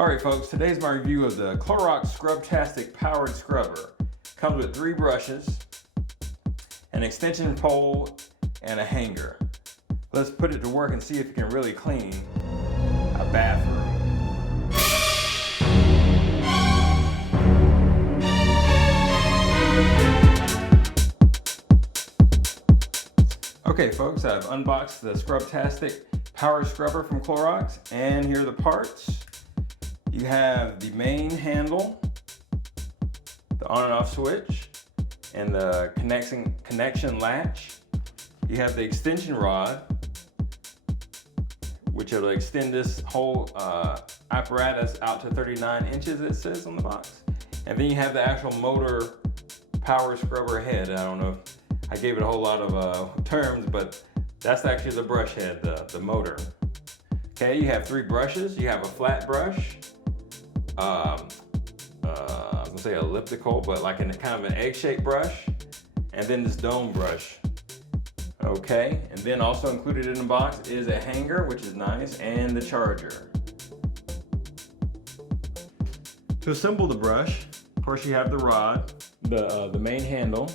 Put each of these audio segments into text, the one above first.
Alright folks, today's my review of the Clorox Scrubtastic Powered Scrubber. Comes with 3 brushes, an extension pole, and a hanger. Let's put it to work and see if it can really clean a bathroom. Okay folks, I've unboxed the Scrubtastic Power Scrubber from Clorox, and here are the parts. You have the main handle, the on and off switch, and the connection latch. You have the extension rod, which will extend this whole apparatus out to 39 inches, it says on the box. And then you have the actual motor power scrubber head. I don't know if I gave it a whole lot of terms, but that's actually the brush head, the motor. Okay, you have 3 brushes. You have a flat brush, I was gonna say elliptical, but like in kind of an egg-shaped brush, and then this dome brush. Okay, and then also included in the box is a hanger, which is nice, and the charger. To assemble the brush, of course you have the rod, the main handle.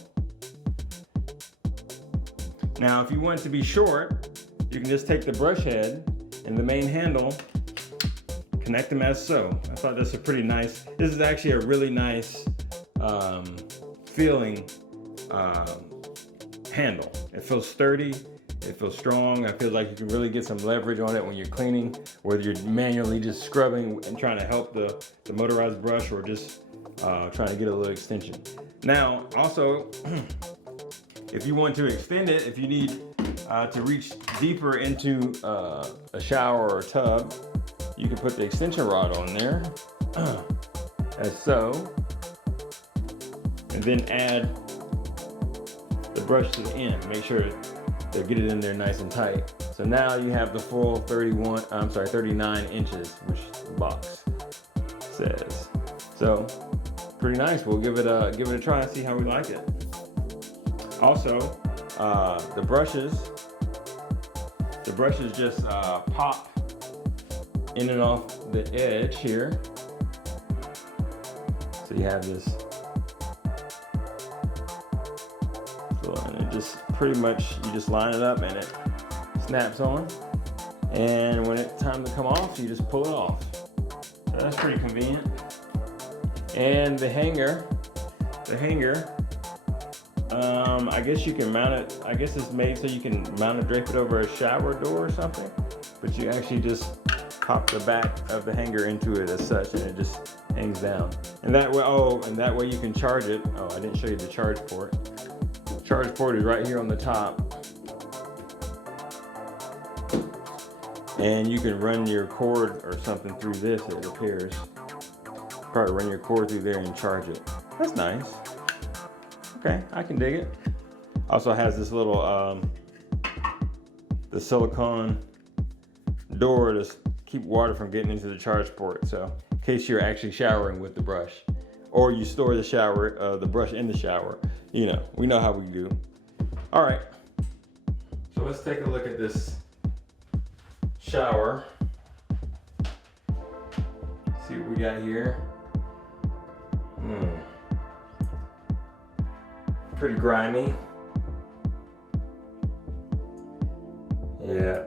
Now if you want it to be short, you can just take the brush head and the main handle, connect them as so. I thought this was pretty nice. This is actually a really nice feeling handle. It feels sturdy, it feels strong. I feel like you can really get some leverage on it when you're cleaning, whether you're manually just scrubbing and trying to help the motorized brush, or just trying to get a little extension. Now, also, if you want to extend it, if you need to reach deeper into a shower or a tub, you can put the extension rod on there, as so, and then add the brush to the end. Make sure to get it in there nice and tight. So now you have the full 39 inches, which the box says. So pretty nice. We'll give it a try and see how we like it. Also, the brushes just pop in and off the edge here. So you have this, and it just pretty much, you just line it up and it snaps on. And when it's time to come off, you just pull it off. So that's pretty convenient. And the hanger, I guess you can mount it, I guess it's made so you can mount it, drape it over a shower door or something, but you actually just pop the back of the hanger into it as such, and it just hangs down. And that way, you can charge it. Oh, I didn't show you the charge port. The charge port is right here on the top. And you can run your cord or something through this, it appears. Probably run your cord through there and charge it. That's nice. Okay, I can dig it. Also has this little, the silicone door to keep water from getting into the charge port. So in case you're actually showering with the brush, or you store the brush in the shower, you know, we know how we do. All right, so let's take a look at this shower. See what we got here. Pretty grimy. Yeah,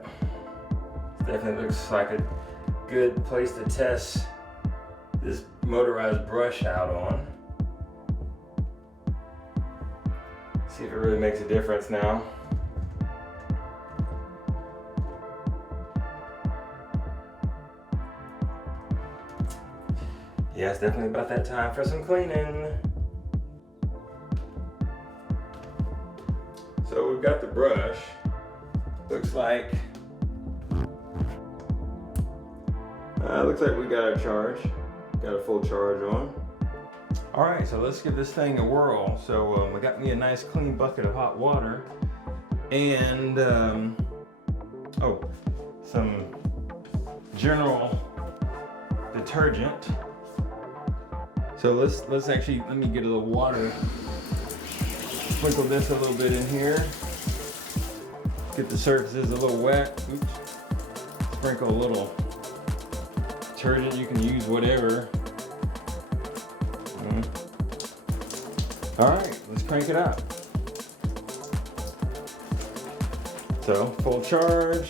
definitely looks like a good place to test this motorized brush out on. See if it really makes a difference now. Yeah, it's definitely about that time for some cleaning. So we've got the brush. Looks like we got a charge. Got a full charge on. All right, so let's give this thing a whirl. So we got me a nice clean bucket of hot water, and some general detergent. So let me get a little water. Sprinkle this a little bit in here. Get the surfaces a little wet. Oops. Sprinkle a little detergent, you can use whatever. All right, let's crank it up. So, full charge.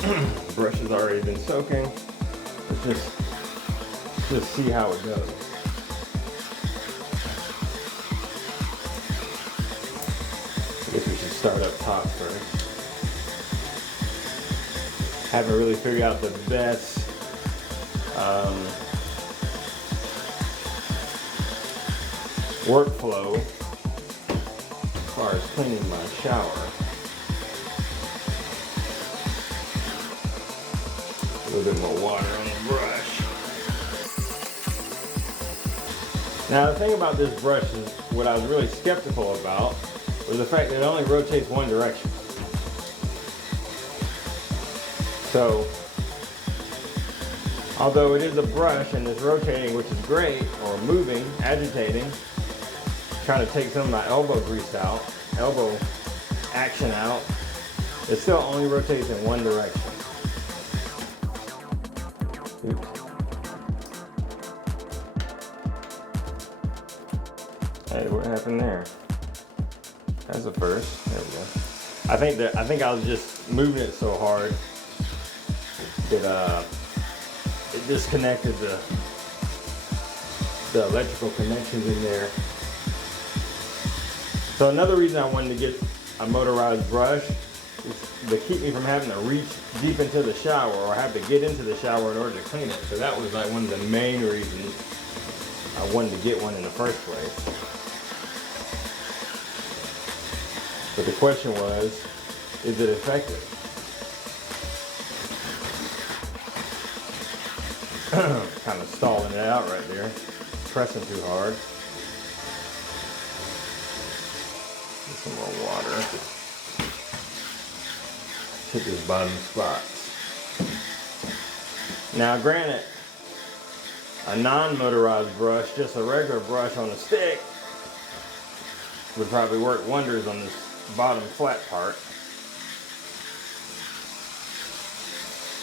The brush has already been soaking. Let's just see how it goes. I guess we should start up top first. Haven't really figured out the best workflow as far as cleaning my shower. A little bit more water on the brush. Now the thing about this brush is what I was really skeptical about was the fact that it only rotates one direction. So, although it is a brush and it's rotating, which is great, or moving, agitating, trying to take some of my elbow grease out, elbow action out, it still only rotates in one direction. Oops. Hey, what happened there? That's a first. There we go. I think I was just moving it so hard that it disconnected the electrical connections in there. So another reason I wanted to get a motorized brush is to keep me from having to reach deep into the shower or have to get into the shower in order to clean it. So that was like one of the main reasons I wanted to get one in the first place. But the question was, is it effective? Kind of stalling it out right there, pressing too hard. Get some more water. Hit these bottom spots. Now granted, a non-motorized brush, just a regular brush on a stick, would probably work wonders on this bottom flat part.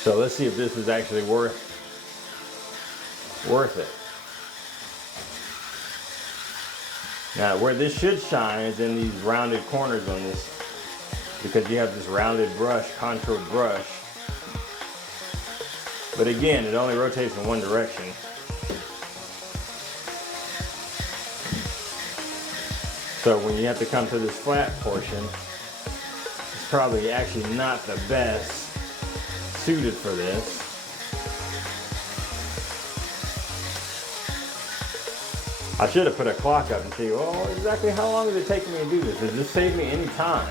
So let's see if this is actually worth it. Now where this should shine is in these rounded corners on this, because you have this rounded brush, contoured brush. But again, it only rotates in one direction. So when you have to come to this flat portion, it's probably actually not the best suited for this. I should have put a clock up and see, well, exactly how long is it taking me to do this? Does this save me any time?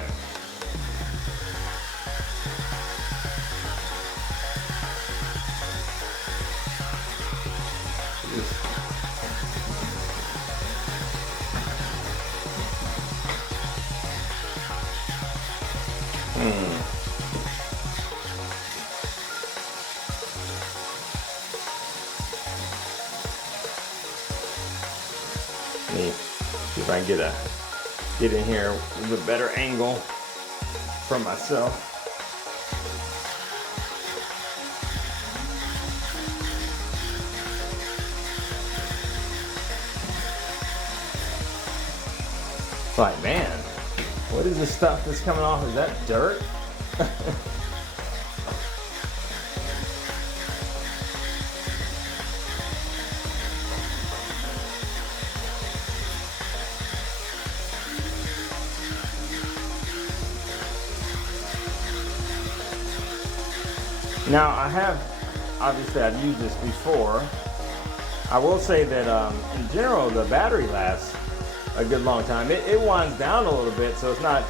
See if I can get in here with a better angle for myself. It's like, man, what is this stuff that's coming off? Is that dirt? Now obviously I've used this before. I will say that in general the battery lasts a good long time. It winds down a little bit, so it's not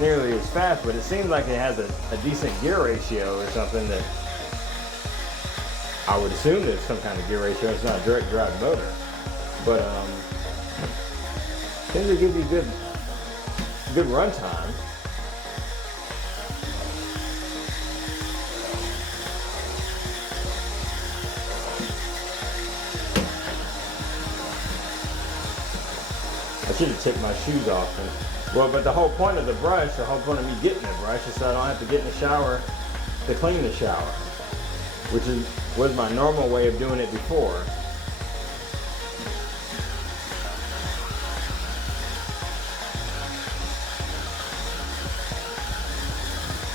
nearly as fast, but it seems like it has a decent gear ratio or something. That I would assume there's some kind of gear ratio. It's not a direct drive motor, but seems to give you good run time. I should have tipped my shoes off. But the whole point of the brush, the whole point of me getting the brush is so I don't have to get in the shower to clean the shower. which was my normal way of doing it before.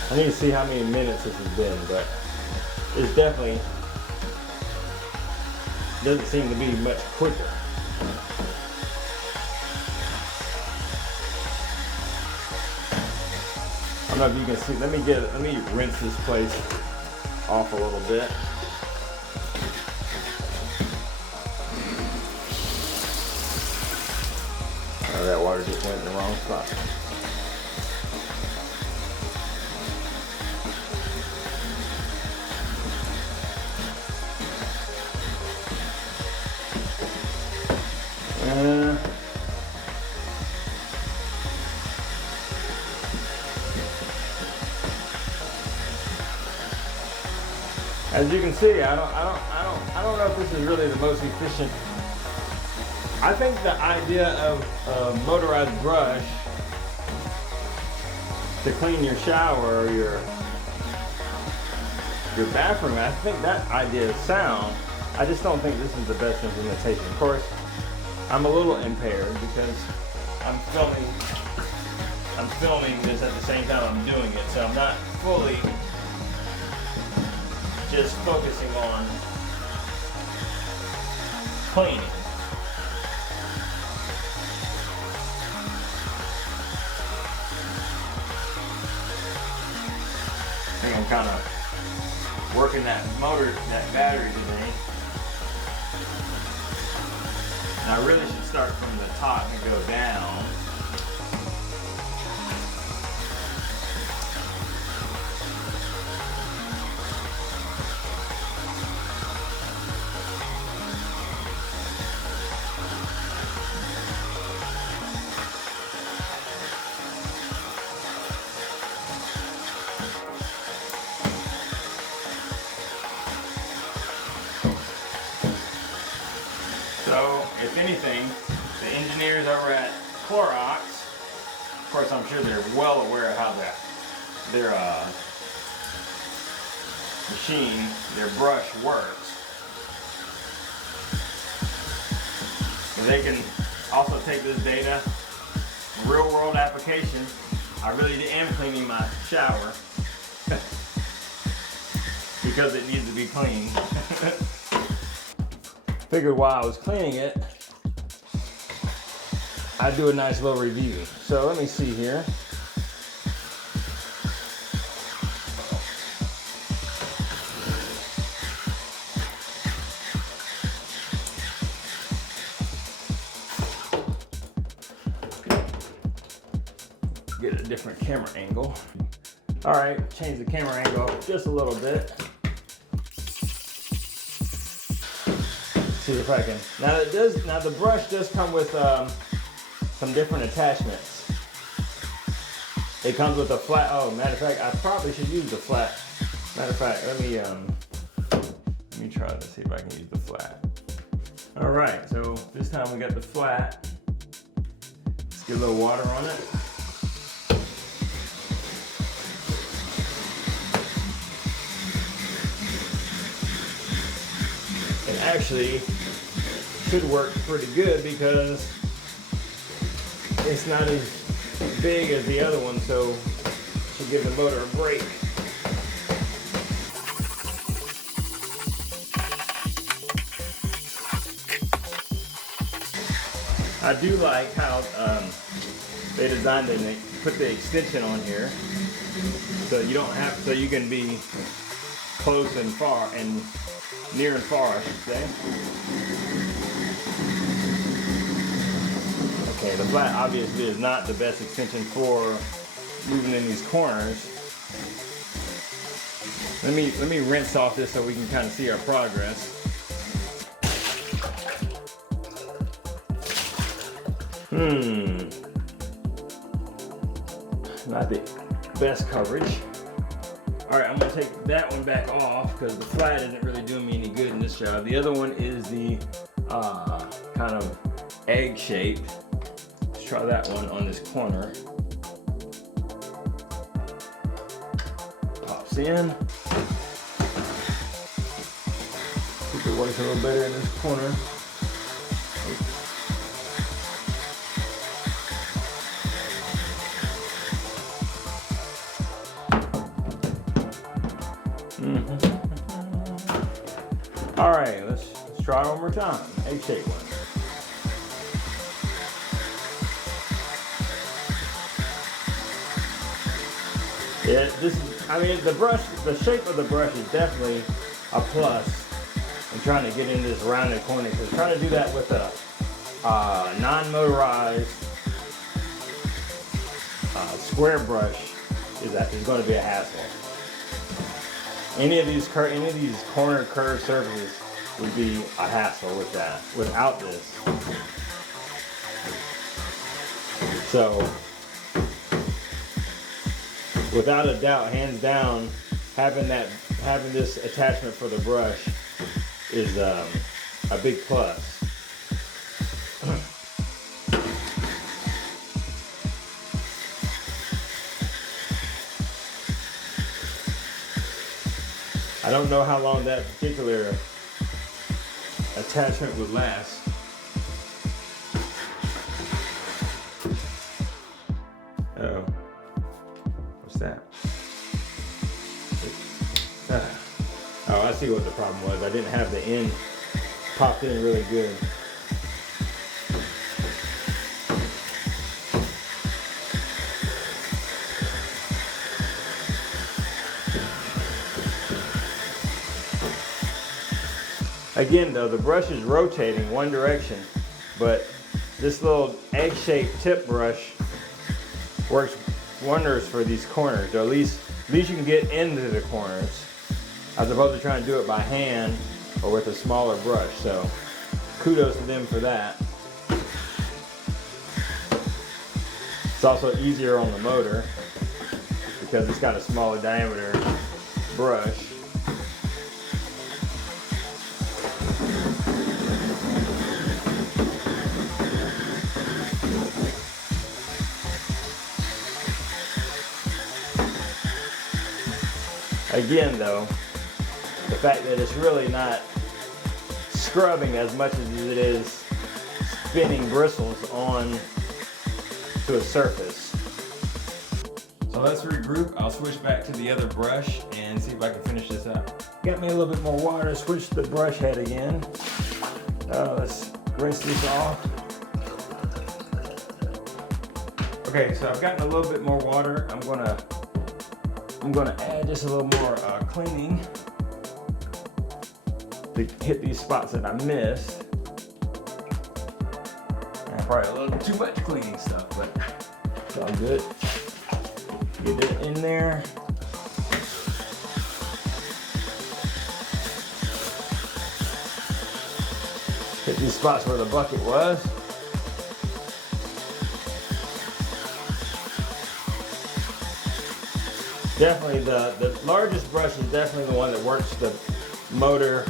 I need to see how many minutes this has been, but it's definitely doesn't seem to be much quicker. I don't know if you can see. Let me rinse this place off a little bit. Oh, that water just went in the wrong spot. As you can see, I don't know if this is really the most efficient. I think the idea of a motorized brush to clean your shower or your bathroom, I think that idea is sound. I just don't think this is the best implementation. Of course, I'm a little impaired because I'm filming this at the same time I'm doing it, so I'm not fully just focusing on cleaning. I think I'm kind of working that battery today. And I really should start from the top and go down. So, if anything, the engineers over at Clorox, of course I'm sure they're well aware of how their machine, their brush works. So they can also take this data, real world application. I really am cleaning my shower because it needs to be cleaned. Figured while I was cleaning it, I'd do a nice little review. So let me see here. Get a different camera angle. All right, change the camera angle just a little bit. See if I can. Now the brush does come with some different attachments. It comes with a flat. Oh, matter of fact, I probably should use the flat. Matter of fact, let me try to see if I can use the flat. All right, so this time we got the flat. Let's get a little water on it. It actually should work pretty good because it's not as big as the other one, so it should give the motor a break. I do like how they designed it and they put the extension on here, so you don't have, so you can be close and far and near and far, I should say. Okay, the flat obviously is not the best extension for moving in these corners. Let me rinse off this so we can kind of see our progress. Not the best coverage. All right, I'm gonna take that one back off because the flat isn't really doing me any good in this job. The other one is the kind of egg shaped. Let's try that one on this corner. Pops in. it works a little better in this corner. All right, let's try it one more time. Egg-shaped one. Yeah, the shape of the brush is definitely a plus in trying to get into this rounded corner, because trying to do that with a non-motorized square brush is going to be a hassle. Any of these corner curved surfaces would be a hassle with that, without this. So, without a doubt, hands down, having this attachment for the brush is a big plus. I don't know how long that particular attachment would last. Uh-oh. What's that? Oh, I see what the problem was. I didn't have the end popped in really good. Again though, the brush is rotating one direction, but this little egg-shaped tip brush works wonders for these corners, or at least you can get into the corners, as opposed to trying to do it by hand or with a smaller brush. So kudos to them for that. It's also easier on the motor because it's got a smaller diameter brush. Again though, the fact that it's really not scrubbing as much as it is spinning bristles on to a surface. So let's regroup. I'll switch back to the other brush and see if I can finish this up. Got me a little bit more water, switch the brush head again. Let's rinse this off. Okay, so I've gotten a little bit more water. I'm gonna add just a little more cleaning to hit these spots that I missed. And probably a little too much cleaning stuff, but it's all good. Get it in there. Hit these spots where the bucket was. Definitely the largest brush is definitely the one that works the motor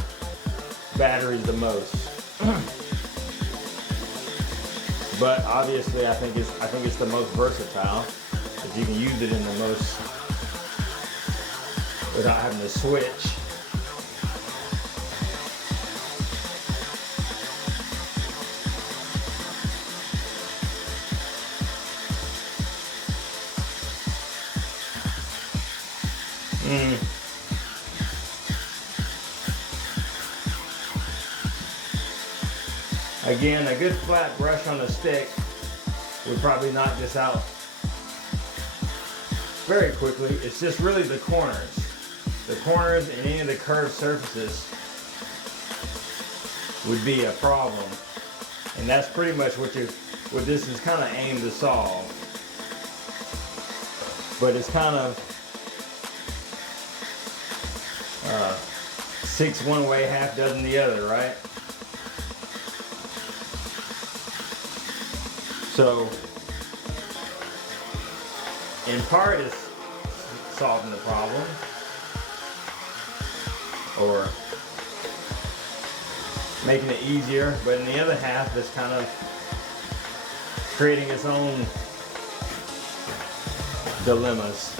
batteries the most. But obviously I think it's the most versatile, if you can use it in the most without having to switch. Again, a good flat brush on the stick would probably knock this out very quickly. It's just really the corners. The corners and any of the curved surfaces would be a problem. And that's pretty much what this is kind of aimed to solve. But it's kind of 6 one way, half dozen the other, right? So, in part it's solving the problem, or making it easier, but in the other half it's kind of creating its own dilemmas.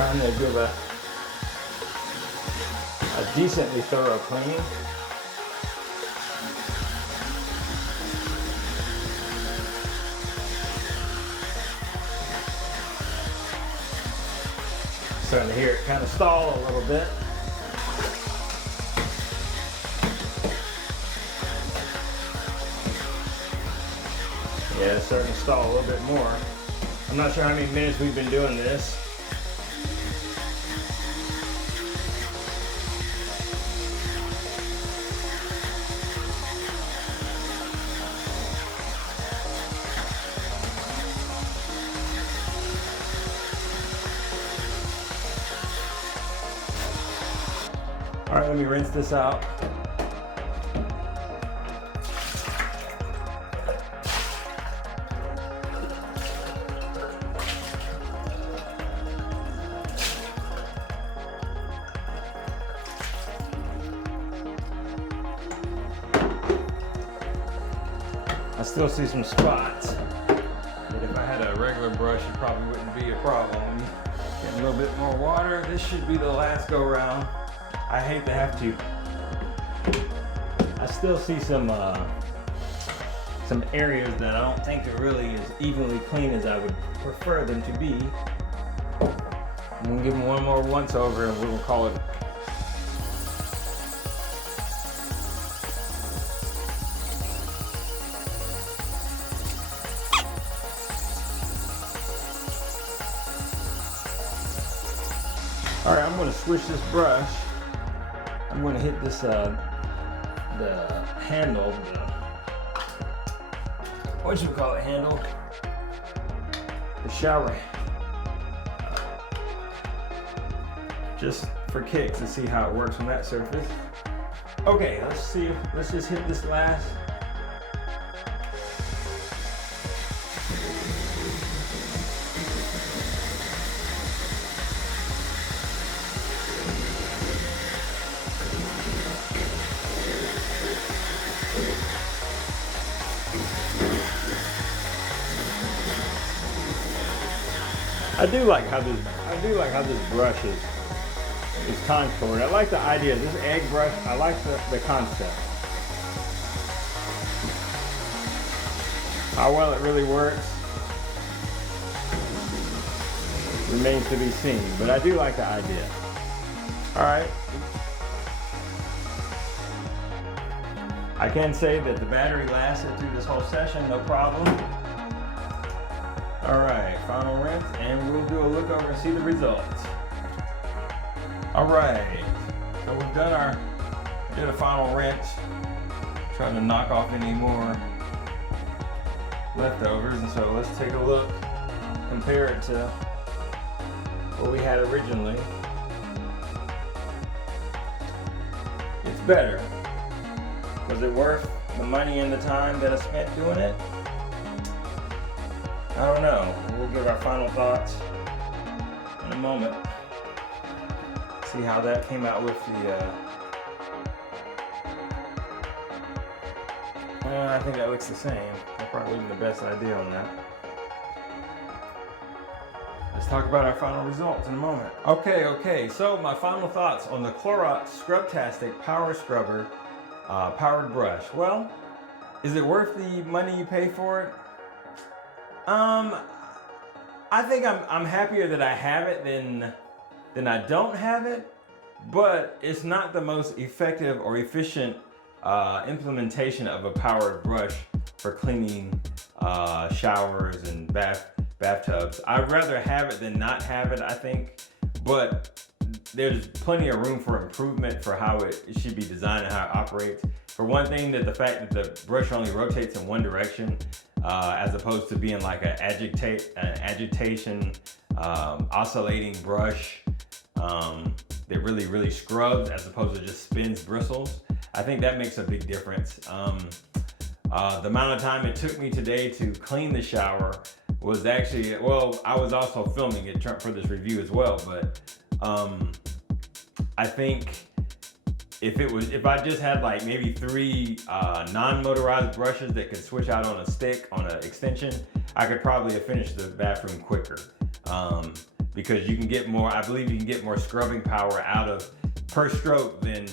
trying to give a decently thorough clean. Starting to hear it kind of stall a little bit. Yeah, it's starting to stall a little bit more. I'm not sure how many minutes we've been doing this. All right, let me rinse this out. I still see some spots, but if I had a regular brush, it probably wouldn't be a problem. Get a little bit more water. This should be the last go round. I hate to have to. I still see some areas that I don't think are really as evenly clean as I would prefer them to be. I'm gonna give them one more once over and we're gonna call it. All right, I'm gonna switch this brush. I'm going to hit this, the handle, what should we call it, handle? The shower. Just for kicks to see how it works on that surface. Okay, let's just hit this last. I do like how this brush is contoured. I like the idea. This egg brush, I like the concept. How well it really works remains to be seen, but I do like the idea. All right. I can say that the battery lasted through this whole session, no problem. All right, final rinse, and we'll do a look over and see the results. All right, so we've did a final rinse, trying to knock off any more leftovers, and so let's take a look, compare it to what we had originally. It's better. Was it worth the money and the time that I spent doing it? I don't know. We'll give our final thoughts in a moment. See how that came out with the, I think that looks the same. That probably wasn't the best idea on that. Let's talk about our final results in a moment. Okay, so my final thoughts on the Clorox Scrubtastic Power Scrubber powered brush. Well, is it worth the money you pay for it? I think I'm happier that I have it than I don't have it, but it's not the most effective or efficient implementation of a powered brush for cleaning showers and bathtubs. I'd rather have it than not have it, I think, but there's plenty of room for improvement for how it should be designed and how it operates. For one thing, that the fact that the brush only rotates in one direction, as opposed to being like an agitation, oscillating brush that really scrubs as opposed to just spins bristles. I think that makes a big difference. The amount of time it took me today to clean the shower was actually, well, I was also filming it for this review as well, but I think if I just had like maybe 3 non-motorized brushes that could switch out on a stick, on an extension, I could probably have finished the bathroom quicker. because you can get more, I believe you can get more scrubbing power out of per stroke than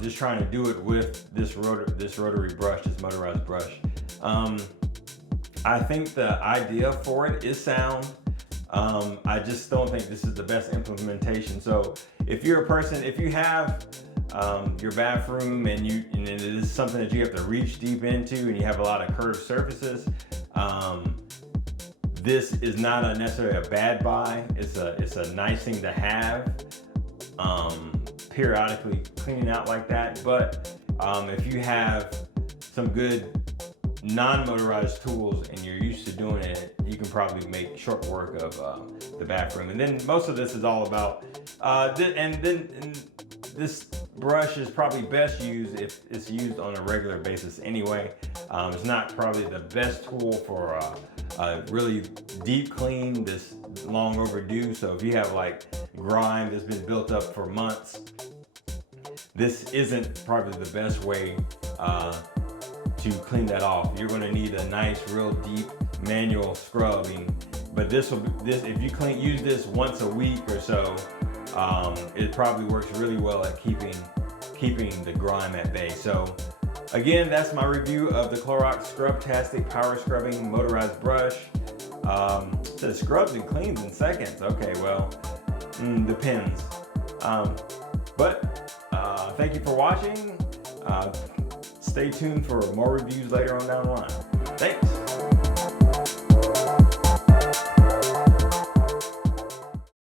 just trying to do it with this rotary brush, this motorized brush. I think the idea for it is sound. I just don't think this is the best implementation. So if you're a person, if you have your bathroom and it is something that you have to reach deep into and you have a lot of curved surfaces, this is not necessarily a bad buy. It's a nice thing to have, periodically cleaning out like that. But if you have some good non-motorized tools and you're used to doing it, you can probably make short work of the bathroom. And then most of this is all about, this brush is probably best used if it's used on a regular basis anyway. It's not probably the best tool for a really deep clean, this long overdue. So if you have like grime that's been built up for months, this isn't probably the best way to clean that off. You're going to need a nice, real deep manual scrubbing. But if you use this once a week or so, it probably works really well at keeping the grime at bay. So again, that's my review of the Clorox Scrubtastic Power Scrubbing Motorized Brush. It scrubs and cleans in seconds. Okay, well, depends. Thank you for watching. Stay tuned for more reviews later on down the line. Thanks.